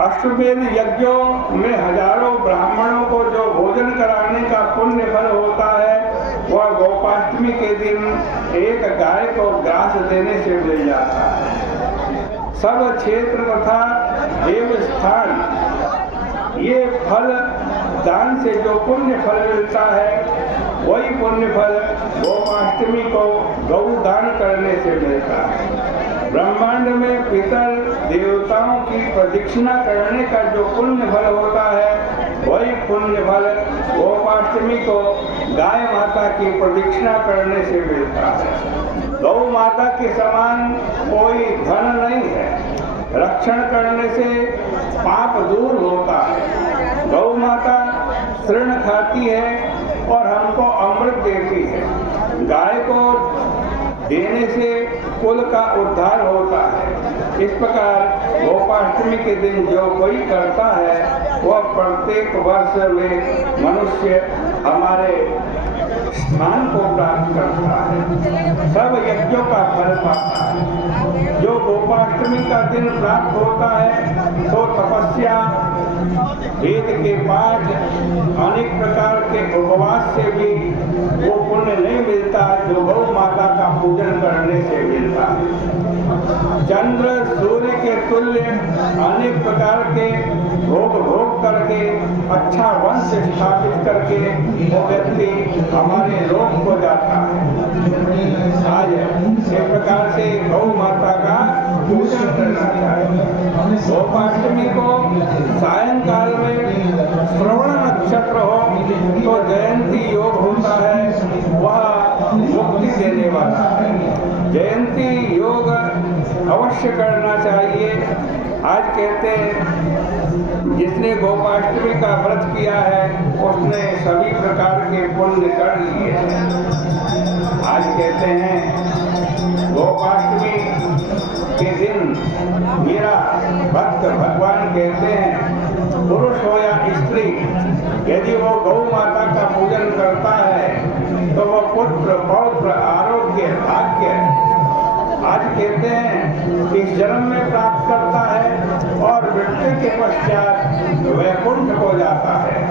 अश्वमेध यज्ञों में हजारों ब्राह्मणों को जो भोजन कराने का पुण्य फल होता है वह गोपाष्टमी के दिन एक गाय को ग्रास देने से मिल जाता है। सब क्षेत्र तथा देव स्थान ये फल दान से जो पुण्य फल मिलता है वही पुण्य फल गोपाष्टमी को गौ दान करने से मिलता है। ब्रह्मांड में पितर देवताओं की प्रदक्षिणा करने का जो पुण्य फल होता है वही पुण्य फल गोपाष्टमी को गाय माता की प्रदक्षिणा करने से मिलता है। गौ माता के समान कोई धन नहीं है। रक्षण करने से पाप दूर होता है। गौ माता तृण खाती है और हमको अमृत देती है। गाय को देने से कुल का उद्धार होता है। इस प्रकार गोपाष्टमी के दिन जो कोई करता है वह प्रत्येक वर्ष में मनुष्य हमारे स्थान को प्राप्त करता है, सब यज्ञों का फल पाता है। जो गोपाष्टमी का दिन प्राप्त होता है तो तपस्या, वेद के पाठ, अनेक प्रकार के उपवास से भी वो पुण्य नहीं मिलता जो गौ माता का पूजन करने से मिलता है। चंद्र सूर्य के तुल्य अनेक प्रकार के भोग करके अच्छा वंश स्थापित करके वो व्यक्ति हमारे लोक को जाता है। आज इस प्रकार से गौ माता का पूजन करना चाहिए। गोपाष्टमी को सायंकाल में श्रवण नक्षत्र हो तो जयंती योग होता है, वह मुक्ति देने वाला है। जयंती योग अवश्य करना चाहिए। आज कहते हैं जिसने गोपाष्टमी का व्रत किया है उसने सभी प्रकार के पुण्य कर लिए हैं। आज कहते हैं गोपाष्टमी के दिन मेरा भक्त भगवान कहते हैं पुरुष हो या स्त्री यदि वो गौ माता का पूजन करता है तो वह पुत्र पौत्र आरोग्य भाग्य आज कहते हैं इस जन्म में प्राप्त करता है और मृत्यु के पश्चात वैकुंठ हो जाता है।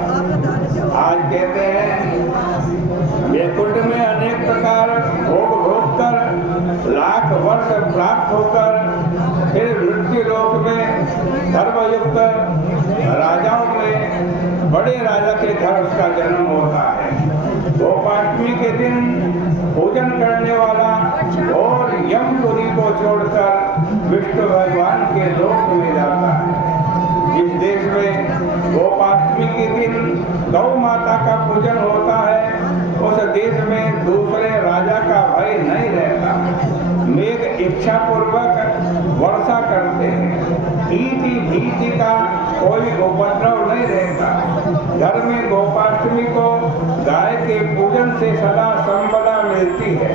आज कहते हैं वैकुंठ में अनेक प्रकार भोग कर लाख वर्ष प्राप्त होकर फिर मृत्यु लोक में धर्मयुक्त राजाओं में बड़े राजा के घर उसका जन्म होता है। गोपाष्टमी के दिन पूजन करने वाला और यमपुरी को छोड़कर विष्णु भगवान के लोक में जाता है। जिस देश में गोपाष्टमी के दिन गौ माता का पूजन होता है उस देश में दूसरे राजा का भय नहीं रहता। मेघ इच्छा पूर्वक वर्षा करते हैं। भीति का कोई उपद्रव नहीं रहता। घर में गोपाष्टमी को गाय के पूजन से सदा संपदा मिलती है।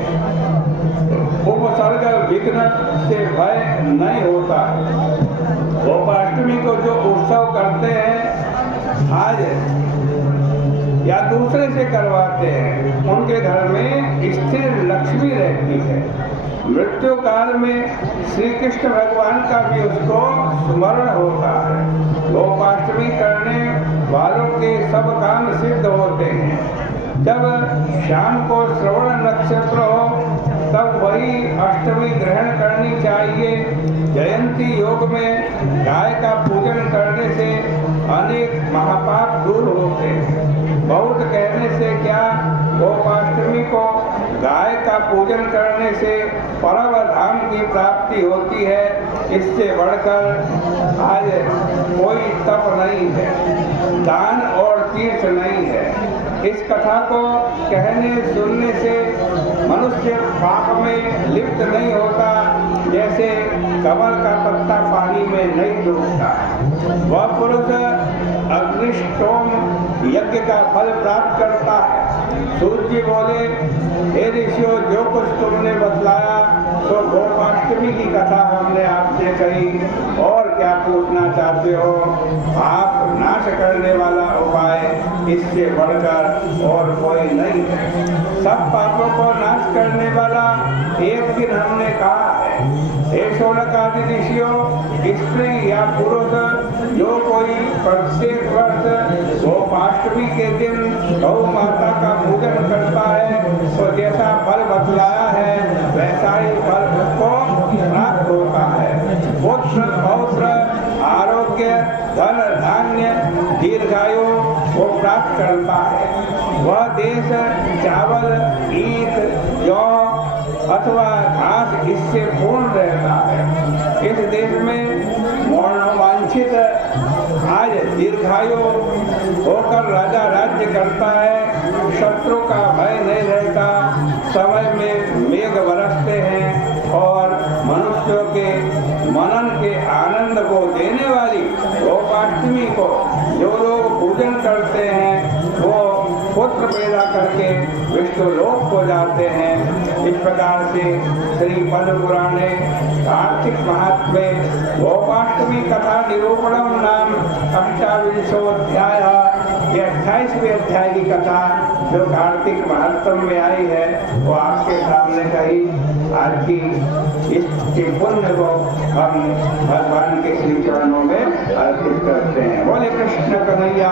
उपसर्ग विघ्न से भय नहीं होता। गोपाष्टमी को जो उत्सव करते हैं आज या दूसरे से करवाते हैं उनके घर में स्थिर लक्ष्मी रहती है। मृत्यु काल में श्री कृष्ण भगवान का भी उसको स्मरण होता है। गोपाष्टमी करने वालों के सब काम सिद्ध होते हैं। जब शाम को श्रवण नक्षत्र हो तब वही अष्टमी ग्रहण करनी चाहिए। जयंती योग में गाय का पूजन करने से अनेक महापाप दूर होते हैं। बहुत कहने से क्या गोपाष्टमी को गाय का पूजन करने से परम धाम की प्राप्ति होती है। इससे बढ़कर आज कोई तप नहीं है, दान और तीर्थ नहीं है। इस कथा को कहने सुनने से मनुष्य पाप में लिप्त नहीं होता। जैसे कमल का पत्ता पानी में नहीं डूबता। वह पुरुष अग्निष्टोम यज्ञ का फल प्राप्त करता है। सूर्य जी बोले हे ऋषियों जो कुछ तुमने बतलाया तो गोपाष्टमी की कथा हमने आपसे कही और क्या पूछना चाहते हो। आप नाश करने वाला उपाय इससे बढ़कर और कोई नहीं है। सब पापों को नाश करने वाला एक दिन हमने कहा है। हे शौनक आदि ऋषियों, स्त्री या पुरुष जो कोई प्रत्येक वर्ष गोपाष्टमी के दिन गौ माता का पूजन करता है तो जैसा फल बतलाया है वैसा ही फल उसको प्राप्त होता है। पुत्र पौत्र आरोग्य धन धान्य दीर्घायु को प्राप्त करता है। वह देश चावल ईख जौ अथवा घास इससे पूर्ण रहता है। इस देश में मनोवांछित आज दीर्घायु होकर राजा राज्य करता है, शत्रु का भय नहीं रहता, समय में मेघ बरसते हैं और मनुष्यों के मनन के आनंद को देने वाली गोपाष्टमी को जो लोग पूजन करते हैं वो पुत्र पैदा करके विष्णुलोक को जाते हैं। इस प्रकार से श्री पद्म पुराणे कार्तिक महात्म्य गोपाष्टमी कथा निरूपणम नाम अष्टाविंशोऽध्याय, ये 28वें अध्याय की कथा जो कार्तिक महात्म्य में आई है वो आपके सामने कही। आज की इसके पुण्य को हम भगवान के श्री चरणों में अर्पित करते हैं। बोले कृष्ण कन्हैया